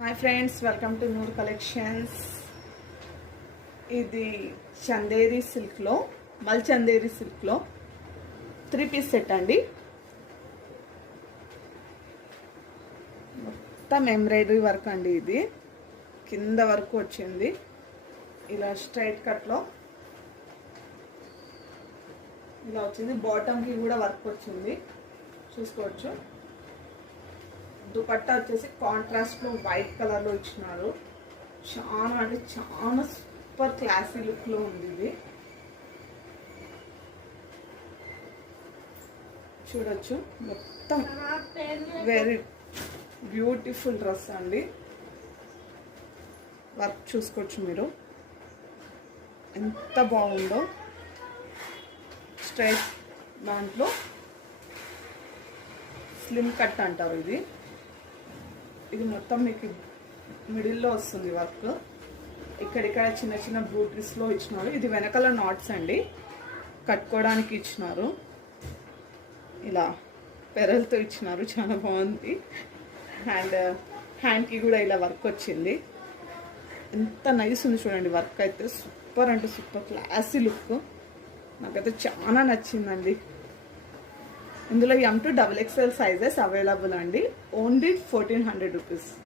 Hi friends, welcome to Noor collections. ఇది చందేరి సిల్క్లో, మల్ చందేరి సిల్క్లో 3 పీస్ సెట్ అండి. మొత్తం ఎంబ్రాయిడరీ వర్క్ అండి. ఇది కింద వరకు వచ్చింది. ఇలా స్ట్రైట్ కట్లో ఇలా వచ్చింది. బాటమ్కి కూడా వర్క్ వచ్చింది, చూసుకోవచ్చు. దుపట్టా వచ్చేసి కాంట్రాస్ట్లో వైట్ కలర్లో ఇచ్చినారు. చాలా అంటే చాలా సూపర్ క్లాసీ లుక్లో ఉంది. ఇది చూడొచ్చు. మొత్తం వెరీ బ్యూటిఫుల్ డ్రెస్ అండి. వర్క్ చూసుకోవచ్చు మీరు, ఎంత బాగుందో. స్ట్రైట్ దాంట్లో స్లిమ్ కట్ అంటారు. ఇది మొత్తం మీకు మిడిల్లో వస్తుంది వర్క్. ఇక్కడిక్కడ చిన్న చిన్న బూటీస్లో ఇచ్చినారు. ఇది వెనకాల నాట్స్ అండి, కట్టుకోవడానికి ఇచ్చినారు. ఇలా పెరల్తో ఇచ్చినారు, చాలా బాగుంది. హ్యాండ్కి కూడా ఇలా వర్క్ వచ్చింది. ఎంత నైస్ ఉంది చూడండి. వర్క్ అయితే సూపర్ అంటే సూపర్ క్లాసీ లుక్. నాకైతే చాలా నచ్చిందండి. ఇందులో M to XXL sizes available అండి. Only 1400 rupees.